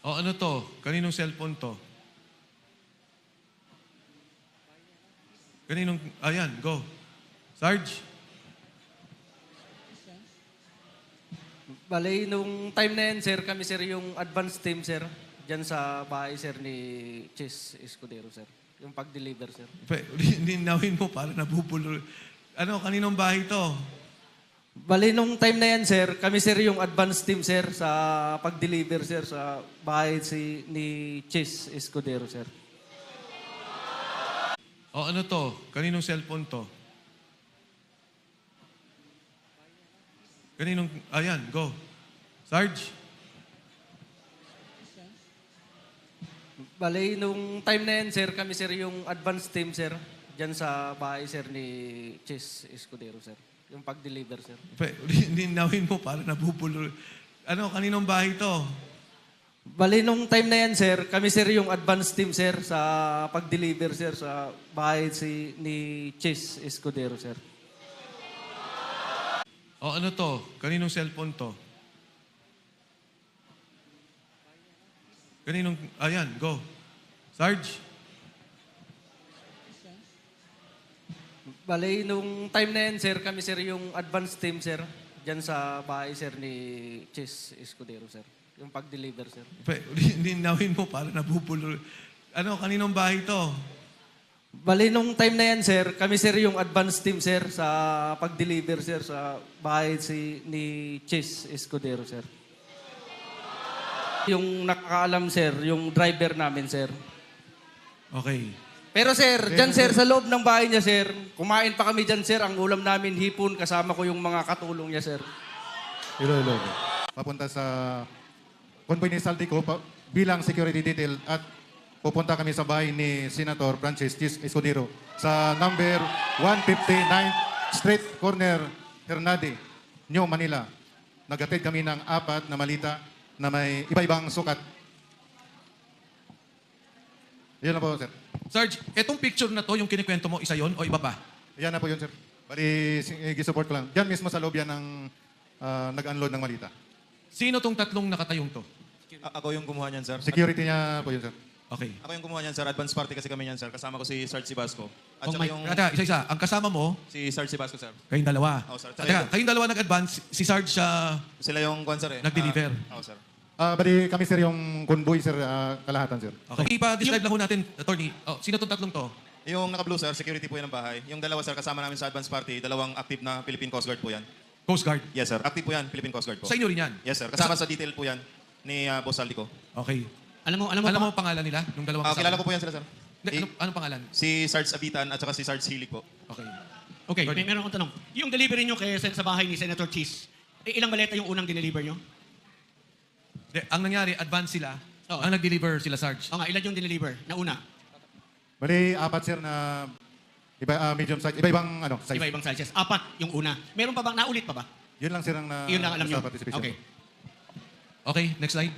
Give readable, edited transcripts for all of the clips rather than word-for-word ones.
O ano to? Kaninong cellphone to? Kaninong... Ayan, go. Sarge? Bale, nung time na yan, sir, kami, sir, yung advance team, sir. Diyan sa bahay, sir, ni Chis Escudero, sir. Yung pag-deliver, sir. Ninawin mo para nabubulo. Ano, kaninong bahay to? Bale, nung time na yan, sir, kami, sir, yung advance team, sir, sa pag-deliver, sir, sa bahay ni Chis Escudero, sir. O ano to? Kaninong cellphone to? Kaninong... Ayan, go. Sarge? Bale, nung time na yan, sir, kami, sir, yung advance team, sir. Diyan sa bahay, sir, ni Chis Escudero, sir. Yung pag-deliver, sir. Ninawin mo para nabubulo. Ano, kaninong bahay to? Bale, nung time na yan, sir, kami, sir, yung advance team, sir, sa pag-deliver, sir, sa bahay ni Chis Escudero, sir. O ano to? Kaninong cellphone to? Kaninong... Ayan, go. Sarge? Bale, nung time na yan, sir, kami, sir, yung advance team, sir. Diyan sa bahay, sir, ni Chis Escudero, sir. Yung pag-deliver, sir. Ninawin mo para nabubulo. Ano, kaninong bahay to? Bale, nung time na yan, sir, kami, sir, yung advance team, sir, sa pag-deliver, sir, sa bahay ni Chis Escudero, sir. Yung nakakaalam, sir, yung driver namin, sir. Okay. Pero, sir, dyan, sir, sa loob ng bahay niya, sir, kumain pa kami dyan, sir. Ang ulam namin, hipon, kasama ko yung mga katulong niya, sir. Iloilo. Papunta sa convoy ni Saltico bilang security detail at pupunta kami sa bahay ni Senator Francis Chis Escudero sa number 159 Street Corner, Hernade, New Manila. Nagatid kami ng 4 na malita na may iba-ibang sukat. Yan na po, sir. Sarge, etong picture na to, yung kinikwento mo, isa yon o iba pa? Yan na po yun, sir. Bali, gisupport ko lang. Diyan mismo sa loob yan ng nag-unload ng malita. Sino tong tatlong nakatayong to? Ako yung kumuha niyan, sir. Security niya po yun, sir. Okay. Ako yung kumuha niyan, sir. Advance party kasi kami niyan, sir. Kasama ko si Sarge Sibasco. At Oh saka my... yung Isa-isa. Ang kasama mo, si Sarge Sibasco, sir. kayong dalawa. Oh, sir. Kayong dalawa nag-advance, si Sarge siya Sila yung kwan, sir, eh. nag-deliver. Oo, sir. Bali, kami, sir, yung convoy, sir, kalahatan, sir. Okay. Ipa-describe lang ho natin, attorney. Oh, sino tong tatlong to? Yung naka-blue, sir, security po yan ng bahay. Yung dalawa, sir, kasama namin sa advance party, dalawang active na Philippine Coast Guard po yan. Coast Guard. Yes, sir. Active po yan, Philippine Coast Guard po. Sa inyo rin yan? Yes, sir. Kasama sa detail po yan ni Boss Saldico. Okay. Alam mo Alam mo ang pangalan nila? Nung dalawang kasama? Kilala ko po yan sila, sir. Hindi, anong pangalan? Si Sarge Abitan at saka si Sarge Hilig po. Okay. Okay, meron akong tanong. Yung delivery nyo sa bahay ni Senator Chis, ilang maleta yung unang dineliver nyo? Ang nangyari, advance sila. Oo. Ang nag-deliver sila, Sarge. O nga, ilan yung dineliver na una? Bali, 4, sir, na medium size. Iba-ibang size. Iba-ibang sizes. 4 yung una. Meron pa bang, naulit pa ba? Yun lang, sir, ang Yun lang alam nyo. sa participation. Okay. Okay, next slide.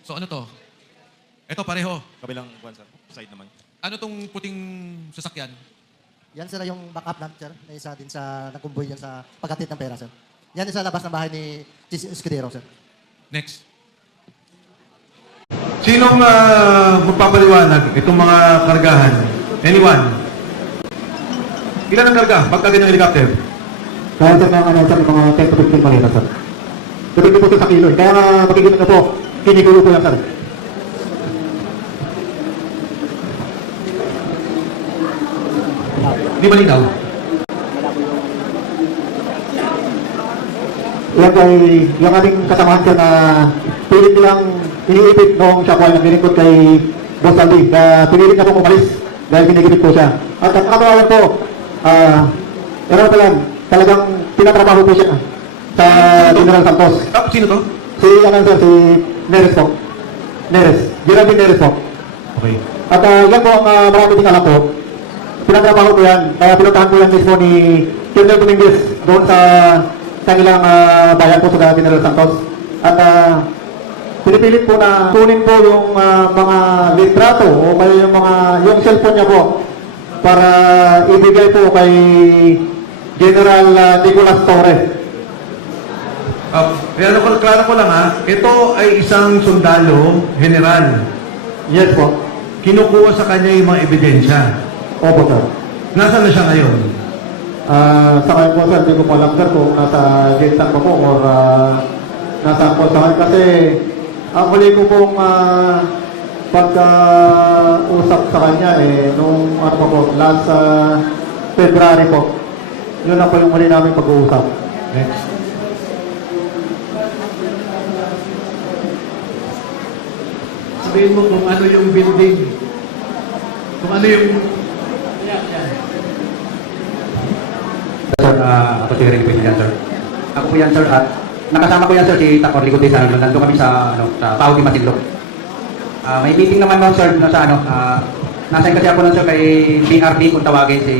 So ano to? Ito pareho. Kabilang kwan, sir. Side naman. Ano tong puting sasakyan? Yan sir yung backup lang sir, na isa din sa nakumboy yan sa pagkatid ng pera sir. Yan din sa labas ng bahay ni Chis Escudero sir. Next. Sinong magpapaliwanag itong mga kargahan? Anyone? Ilan ang karga? Pagkagin ng helicopter? Kaya sir ng sir, mga 10 to 15 malita sir. Depende po sa kilo. Kaya nga makikita na po, kinigulo po yan sir. Hindi malinaw. Yan po yung ating kasamahan sir na pilit nilang iniipit noong siya po ay naglilingkod kay Boss Aldi. Na pinilit na po umalis dahil kinigipit po siya. At ang nakatawagan po, pero pa yan, talagang tinatrabaho po siya sa General Santos. Sino to? Si sir, si Neres po. Geraldine Neres po. Okay. At yan po ang marami din alam po. Pinatrabaho ko yan. Kaya pinuntahan ko yan mismo ni Colonel Dominguez doon sa kanilang bayan po sa General Santos. At pinipilit po na kunin po yung mga litrato o kaya yung cellphone niya po para ibigay po kay General Nicolas Torres. Klaro ko lang ha, ito ay isang sundalo, general. Yes po. Kinukuha sa kanya yung mga ebidensya. Opo, sir. Nasaan na siya ngayon? Sa ngayon po, sir, hindi ko po alam, sir, kung nasa Jintan po po or nasa po sa ngayon. Kasi ang huli ko pong pagka-usap sa kanya, nung ano po po, last February po. Yun na po yung huli namin pag-uusap. Next. Sabihin mo kung ano yung building. Kung ano yung... Sir, ako si Rick Pinigan, sir. Ako po yan, sir, at nakasama ko yan, sir, si Takor Licote sa nandun kami sa, sa Pao di Masinlok. May meeting naman noon, sir, na sa nasayin kasi ako nun, sir, kay BRD kung tawagin si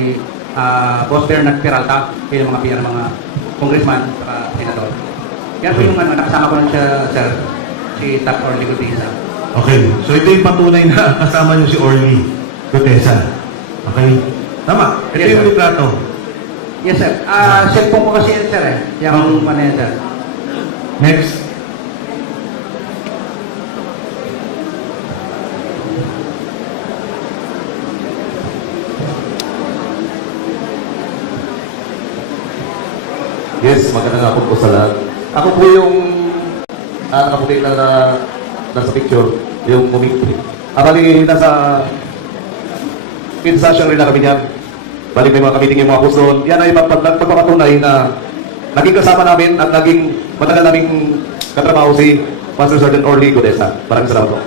Boss Bernard Peralta, yung mga mga congressman, senador. Yan po yung nakasama ko nun siya, sir, si Takor Licote sa. Okay, so ito yung patunay na kasama niyo si Orly Gutesa. Okay? Tama, ito Yes, yung sir. litrato. Yes, sir. Cellphone ko kasi yan, sir, Yung ano yan, sir. Next. Yes, magandang hapon po sa lahat. Ako po yung nakaputi lang na nasa picture, yung bumibili. Bali, nasa session rin na kami niyan. Bali, may mga kamiting yung mga puso doon. Yan ay pagpapatunay na naging kasama namin at naging matagal naming katrabaho si Master Sergeant Orly Gutesa. Maraming salamat po.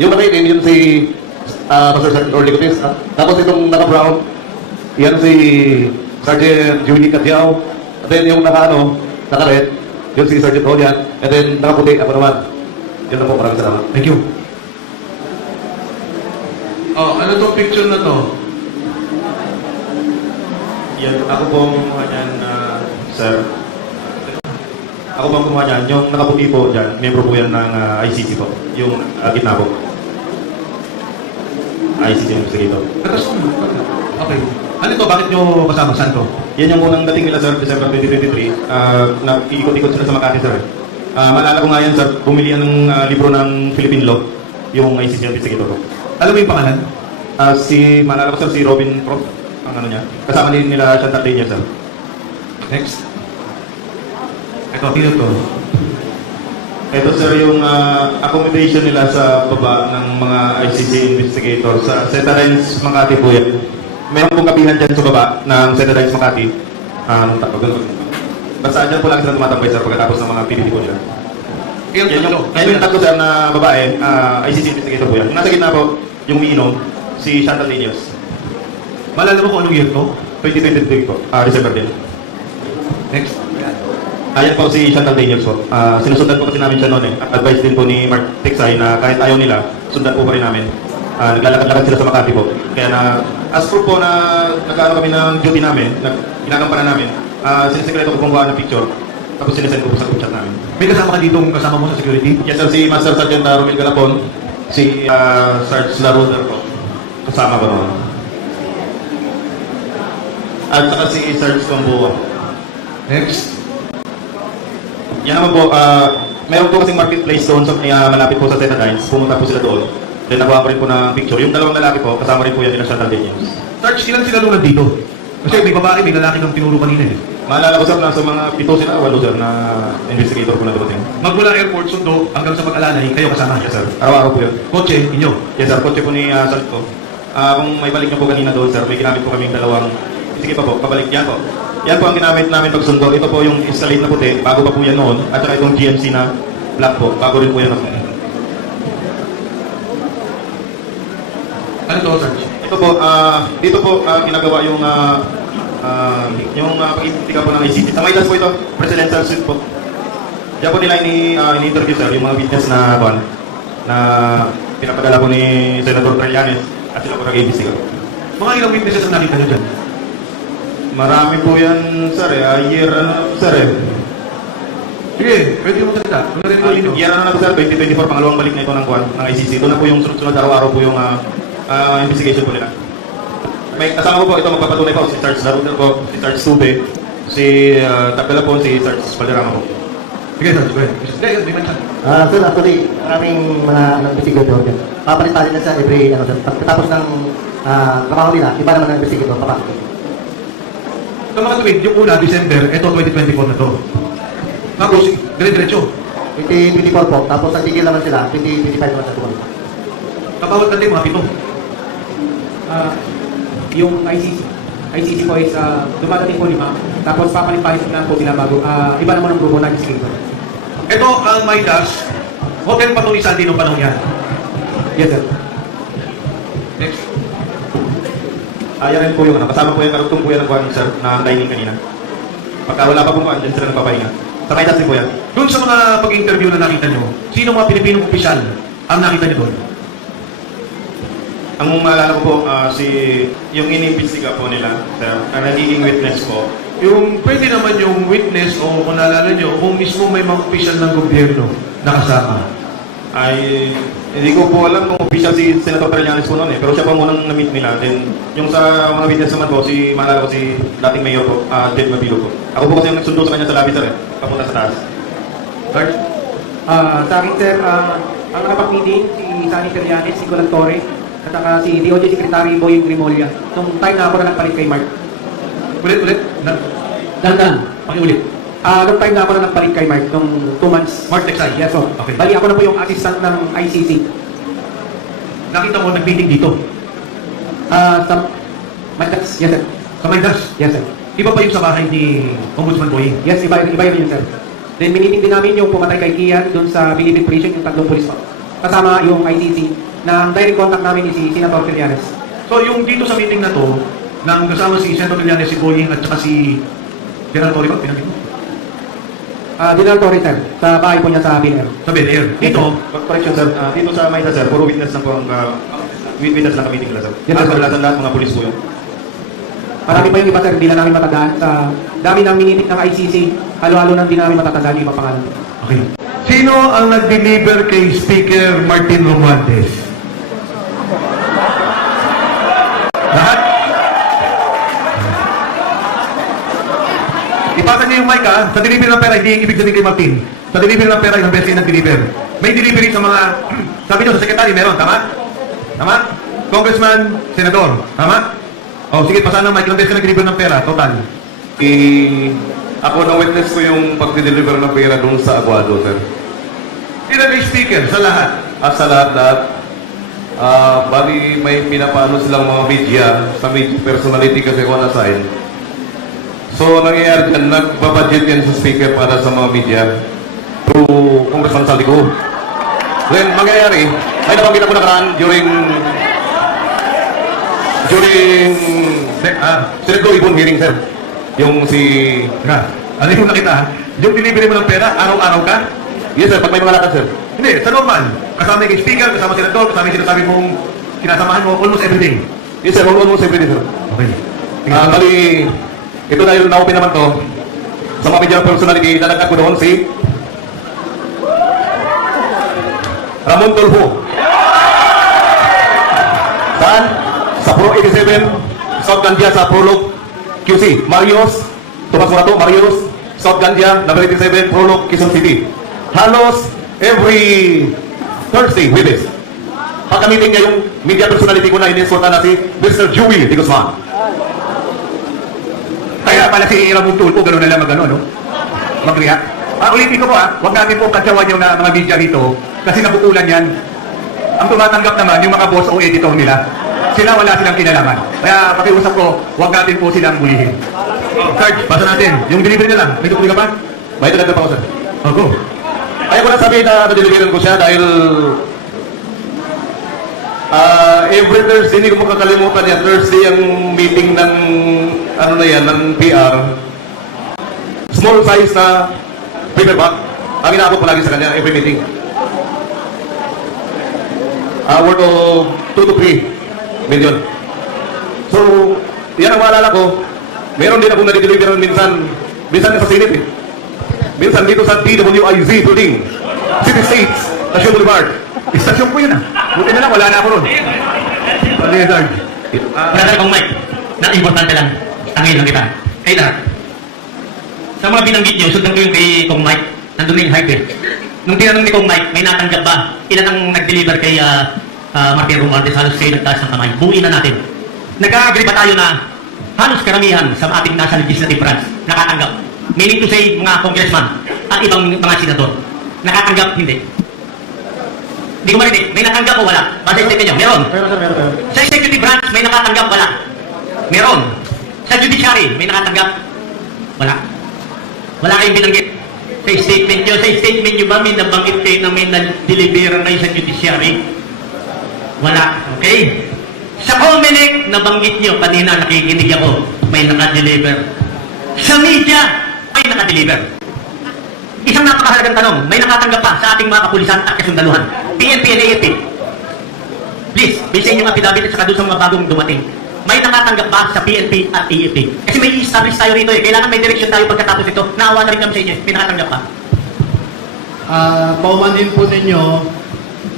Yung nakaitin, yun si Master Sergeant Orly Gutesa. Tapos itong naka-brown, yan si Sergeant Julie Catiao. And then yung naka-red, yun si Sergeant Rodian. And then nakaputi, ako naman. Yun na po, maraming salamat. Thank you. Oh, ano to picture na to? Yan, ako pong kumuha niyan, sir. Ako pong kumuha niyan. Yung nakaputi po dyan, membro po yan ng ICC po. Yung gitna po. ICC investigator. Okay. Ano to? Bakit nyo kasama? Saan to? Yan yung unang dating nila, sir, December 2023. Nag-ikot-ikot sila sa Makati, sir. Maalala ko nga yan, sir, bumili yan ng libro ng Philippine Law, yung ICC investigator po. Alam mo yung pangalan? Maalala ko, sir, si Robin Prof, ang ano niya. Kasama din nila Chantal Daniel, sir. Next. Ito, sino to? Ito, sir, yung accommodation nila sa baba ng mga ICC investigator sa Setarens, Makati po yan. Meron pong kapihan dyan sa baba ng Setarens, Makati. Basta dyan po lang sila tumatambay, sir, pagkatapos ng mga PDD po nila. Yan yung tatlo, sir, na babae, ICC investigator po yan. Nasa gitna po, yung umiinom, si Chantal Daniels. Malala mo kung anong year to? 2023 po, December din. Next. Ayan po si Chantal Daniels po. Sinusundan po kasi namin siya noon eh. At advice din po ni Mark Tiksay na kahit ayaw nila, sundan po pa rin namin. Naglalakad-lakad sila sa Makati po. Kaya as proof po na nagkaano kami ng duty namin, ginagampanan namin, sinisekreto ko kumuha ng picture, tapos sinesend ko po sa group chat namin. May kasama ka dito kasama mo sa security? Yes sir, si Master Sergeant Romel Galapon, si Sarge Laruder po, kasama ko noon. At saka si Sarge Cambuo. Next. Yan naman po, meron po kasing marketplace doon sa malapit po sa Tetadines. Pumunta po sila doon. Then nakuha ko rin po ng picture. Yung dalawang lalaki po, kasama rin po yan nila Chantal Daniels. Sarge, ilan sila nung nandito? Kasi may babae, may lalaki kang tinuro kanina eh. Maalala ko sir, nasa mga 7 sila, 8 sir, na investigator po na dumating. Magmula airport, sundo, hanggang sa Pag-Alanay, kayo kasama. Yes sir, araw-araw po yun. Kotse, inyo. Yes sir, kotse po ni Salto. Kung may balik niyo po kanina doon sir, may ginamit po kaming dalawang, sige pa po, pabalik yan po. Yan po ang ginamit namin pagsundo. Ito po yung Escalade na puti, bago pa po yan noon. At saka itong GMC na black po, bago rin po yan. Ano to, Sarge? Ito po, dito po ginagawa yung pag-iimbestiga po ng ICC. Sa Maidas po ito, presidential suite po. Diyan po nila ini-interview sir, yung mga witness na pinapadala po ni Senator Trillanes at sila po nag-iimbestiga. Mga ilang witnesses ang nakita nyo dyan? Marami po yan, sir sir eh. Sige, pwede mo salita. Kung narinig ko dito. Year na sir, 2024, pangalawang balik na ito ng ICC. Ito na po yung sunod-sunod araw-araw po yung investigation po nila. May kasama ko po ito, magpapatunay po si Sarge Laruder po, si Sarge Sube, Si Tapela po, si Sarge Valderrama po. Sige, Sarge, go ahead. Hindi, hindi man siya. Sir, actually, maraming mga investigator din. Papalitan nila sa every, pagkatapos ng trabaho nila, iba naman ang investigator, papasok. Sa mga tuwid, yung una, December, ito 2024 na to. Tapos, dire-diretso. 2024 po, tapos ang tigil naman sila, 2025 naman sa tuwan. Kapawat natin mga pito. Yung ICC po is dumadating po 5, tapos papalipahin na po nila bago, iba naman ang grupo na investigator. Ito ang Midas. Hotel pa ito ni Sandy nung panahon yan. Yes, sir. Next. Yan rin po yung kasama po yung karugtong po yan ng kuhan, sir, na dining kanina. Pagka wala pa po kuhan, dyan sila nagpapahinga. Sa Midas din po yan. Doon sa mga pag-interview na nakita nyo, sino mga Pilipinong opisyal ang nakita nyo doon? Ang maalala ko po, yung inimbestiga po nila, sir, ang nagiging witness po. Yung pwede naman yung witness o kung naalala nyo, kung mismo may mga opisyal ng gobyerno nakasama. Ay, hindi ko po alam kung official si Senator Trillanes po noon eh. Pero siya pa munang na-meet nila. Then, yung sa mga witness naman po, maalala ko si dating mayor po, Ted Mabilo po. Ako po kasi yung nagsundo sa kanya sa lobby, sir eh. Papunta sa taas. Sarge? Sa akin, sir, ang nakapag-meeting, si Sunny Trillanes, si Colan Torre, at saka si DOJ Secretary Boying Grimolia, nung time na ako na nagpalit kay Mark. Ulit. Dandan, pakiulit. Nung time na ako na nagpalit kay Mark, nung 2 months. Mark Texay? Yes, po. Okay. Bali, ako na po yung assistant ng ICC. Nakita mo nag-meeting dito. Sa Midas, yes, sir. Sa Midas. Yes, sir. Iba pa yung sa bahay ni Ombudsman Boying. Yes, iba yun, sir. Then, miniting din namin yung pumatay kay Kian doon sa Philippine Prison, yung 3 pulis pa. Kasama yung ICC, na ang direct contact namin is si Senator Trillanes. So yung dito sa meeting na to, nang kasama si Senator Trillanes, si Boying at saka si General Torre ba? Pinagin mo? General Torre, sir, sa bahay po niya sa BNR. Sa Bel-Air. Dito, Correction, sir. Dito sa Midas, sir, puro witness lang po ang witness lang ka-meeting nila, sir. Yes, sir. Kadalasan lahat mga pulis po yun. Marami pa yung iba, sir, hindi na namin matandaan. Sa dami ng minitik ng ICC, halo-halo nang di namin matatandaan yung ibang pangalan. okay. Sino ang nag-deliver kay Speaker Martin Romualdez? Lahat? Ipasa niyo yung mic ha. Sa delivery ng pera, hindi yung ibig sabihin kay Martin. Sa delivery ng pera, yung beses nag-deliver. May delivery sa mga, sabi niyo sa secretary, meron, tama? Tama? Congressman, Senador, tama? O sige, pasahan ng mic, ilang beses ka nag-deliver ng pera, total. Ako na witness ko yung pag-deliver ng pera doon sa Aguado, sir. Ilan kay Speaker sa lahat? Sa lahat, bali may pinapano silang mga media sa personality kasi ko na-assign. So, nangyayari dyan, nagbabudget yan sa speaker para sa mga media through Congressman Saldico. Then, mangyayari, ay nabanggit ako nakaraan during Senate Ibon hearing, sir. Yung si... Ano yung nakita? Yung delivery mo ng pera, araw-araw ka? Yes, sir. Pag may mga lakad, sir. Hindi, sa normal. Kasama yung speaker, kasama senador, kasama yung sinasabi mong kinasamahan mo almost every day. Yes, sir. Almost every day, sir. Okay. Bali, ito dahil na-open naman to, sa mga media personality, dadagdag ko doon si Ramon Tulfo. Saan? Sa Pro 87, South Gandia sa Prolog QC. Marios, Tomas Morato, Marios, South Gandia, number 87, Prolog, Quezon City. Halos every Thursday with this. Pagka-meeting niya yung media personality ko na iniskorta na si Mr. Joey de Guzman. Kaya pala si Ramon Tulfo, gano'n na lang mag-ano, no? Mag-react. Ulitin ko po huwag natin po katsawan yung mga media rito kasi nabukulan yan. Ang tumatanggap naman yung mga boss o editor nila. Sila wala silang kinalaman. Kaya pakiusap ko, huwag natin po silang bulihin. Sarge, basa natin. Yung delivery na lang. May tukuli ka pa? May tagad pa ako, sir. Oh, go. Ayaw ko na sabihin na nadeliveran ko siya dahil every Thursday, hindi ko makakalimutan yan. Thursday ang meeting ng ano na yan, ng PR. Small size na paperback. Ang inaabot ko lagi sa kanya, every meeting. Worth of 2 to 3 million. So, yan ang maalala ko. Meron din akong nadideliveran minsan sa Senate eh. Minsan dito sa TWIZ building, City States, Station Boulevard. Istasyon ko yun Buti na lang, wala na ako ron. Ano yun, Sarge? Nagdala kong mic. Na importante lang. Tangin lang kita. Kay lahat. Sa mga binanggit niyo, sundan ko yung kay Kong Mike. Nandun na yung hype eh. Nung tinanong ni Kong Mike, may natanggap ba? Ilan ang nag-deliver kay Martin Romualdez? Halos kayo nagtaas ng kamay. Buuin na natin. Nag-agree ba tayo na halos karamihan sa ating nasa legislative branch nakatanggap? Meaning to say, mga congressman at ibang mga senador. Nakatanggap? Hindi. Hindi ko marinig. May natanggap o wala? Basta statement niyo. Meron. Sa executive branch, may nakatanggap? Wala. Meron. Sa judiciary, may nakatanggap? Wala. Wala kayong binanggit. Sa statement nyo ba may nabanggit kayo na may na-deliver na sa judiciary? Wala. Okay? Sa Comelec, nabanggit nyo, kanina nakikinig ako, may naka-deliver. Sa media, ay naka-deliver. Isang napakahalagang tanong, may nakatanggap pa sa ating mga kapulisan at kasundaluhan. PNP and AFP. Please, bisayin yung affidavit at saka doon sa mga bagong dumating. May nakatanggap ba sa PNP at AFP? Kasi may establish tayo rito eh. Kailangan may direction tayo pagkatapos ito. Naawa na rin kami sa inyo. May nakatanggap ba? Paumanhin po ninyo,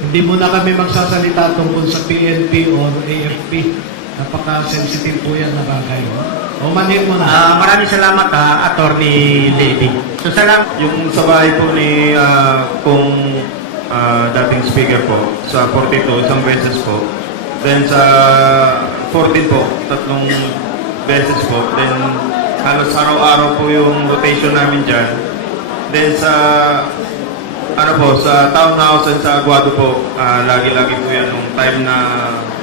hindi muna kami magsasalita tungkol sa PNP o AFP. Napaka-sensitive po yan na bagay. Paumanhin mo na. Maraming salamat Attorney Lady. So salamat. Yung sa bahay po ni kung dating speaker po, sa 42, isang beses po. Then sa 14 po, 3 beses po. Then halos araw-araw po yung rotation namin dyan. Then sa sa townhouse and sa Aguado po, lagi-lagi po yan nung time na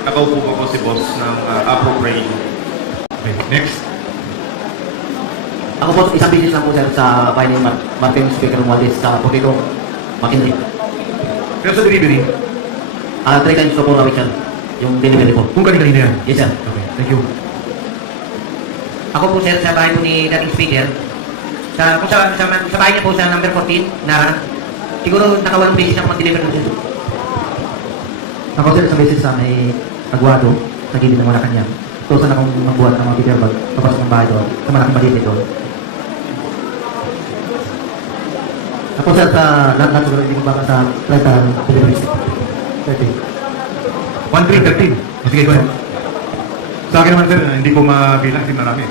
nakaupo po si boss ng appropriation. Okay, next. Ako po, isang business lang po sir sa bahay ni Martin Speaker Romualdez sa Portito, McKinley. Pero sa delivery, 3 times po a week sir, yung delivery po. kung kanina yan. Yes sir. Okay, thank you. Ako po sir, sa bahay po ni dating speaker. Sa bahay niya po sa number 14, Nara. Siguro nakawalong beses ako mag-deliver ng sir. Ako sir, isang beses sa may Aguado, sa gilid ng Malacanang. Tusan akong magbuhat ng mga paper bag, papasok ng bahay doon, sa malaking maliit doon. Ako sir, sa lahat siguro hindi ko baka sa 30 delivery. 13. Sige, go ahead. Sa akin naman sir, hindi ko mabilang, hindi marami.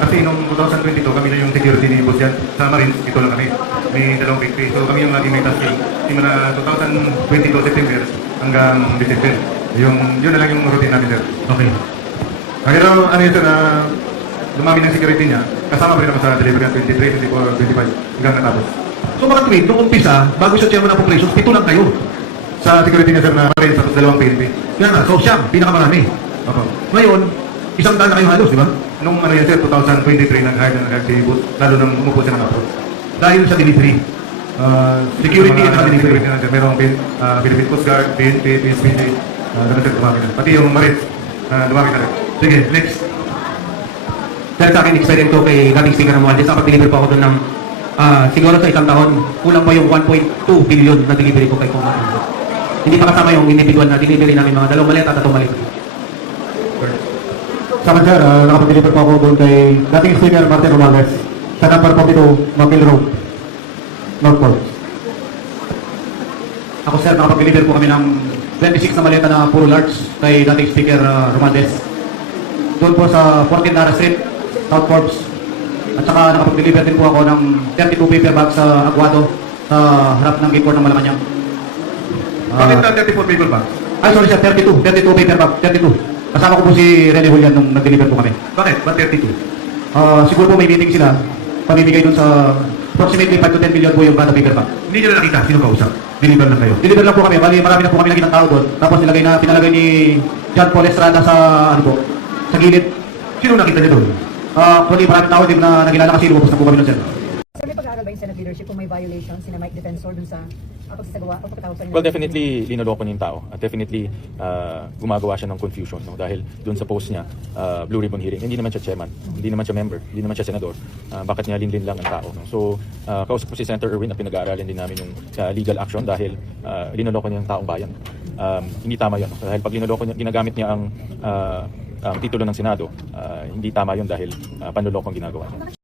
Kasi noong 2022, kami na yung security ni Boss Jan. Sa Marines, ito lang kami. May 2 victory. So kami yung laging may tasking. Simula 2022 September hanggang December. Yun na lang yung routine namin sir. Okay. Pero ano yun sir, dumami ng security niya. Kasama pa rin naman sa delivery ng 23, 24, 25 hanggang natapos. So mga tweet, nung umpisa, bago siya chairman ng operations, 7 lang kayo. Sa security niya sir na Marines at 2 PNP. Yan na, so siya, pinakamarami. Opo. Ngayon, 100 na kayo halos, di ba? Nung ano yan sir, 2023 nag-hire si Boss, lalo nang umupo siya ng approach. Dahil sa delivery. Security at delivery. Merong Philippine Coast Guard, PNP, PSPJ, ganun sir, dumami na. Pati yung Marines, dumami na rin. Sige, next. Dahil sa akin, experience ko kay dating speaker ng Romualdez, nakapag-deliver po ako doon ng siguro sa isang taon, kulang pa yung 1.2 billion na delivery ko kay Kong Martin. Hindi pa kasama yung individual na delivery namin mga 2 maleta at 3 maleta. Sa akin sir, nakapag-deliver po ako doon kay dating Speaker Martin Romualdez sa number 42, Mabel Road, Northport. Ako sir, nakapag-deliver po kami ng 26 na maleta na puro large kay dating Speaker Romualdez. Doon po sa 14 Nara Street, South Forbes. At saka nakapag-deliver din po ako ng 32 paper bags sa Aguado sa harap ng gate ng Malacanang. Bakit na 34 people ba? Ay sorry sir, 32 paper bag, 32. Kasama ko po si Rene Julian nung nag-deliver po kami. Bakit? Ba't 32? Siguro po may meeting sila. Pamimigay doon sa approximately 5 to 10 million po yung kada paper bag. Hindi nyo na nakita. Sino kausap? Deliver lang kayo. Deliver lang po kami. Bali, marami na po kami nakitang tao doon. Tapos pinalagay ni John Paul Estrada sa sa gilid. Sino nakita niyo doon? Actually, maraming tao din na nakilala kasi lumabas na po kami doon sir. Sir, may pag-aaral ba yung Senate leadership kung may violations sina Mike Defensor dun sa pagsasagawa o pagkatawag sa Well, definitely linuloko niya yung tao. At definitely gumagawa siya ng confusion. No? Dahil doon sa post niya, Blue Ribbon Hearing, hindi naman siya chairman, hindi naman siya member, hindi naman siya senador. Bakit niya linlin lang ang tao? No? So, kausap ko si Senator Erwin at pinag-aaralin din namin yung legal action dahil linuloko niya yung taong bayan. Hindi tama yun. Dahil pag linuloko niya, ginagamit niya ang titulo ng Senado, hindi tama yun dahil panluloko ang ginagawa niya.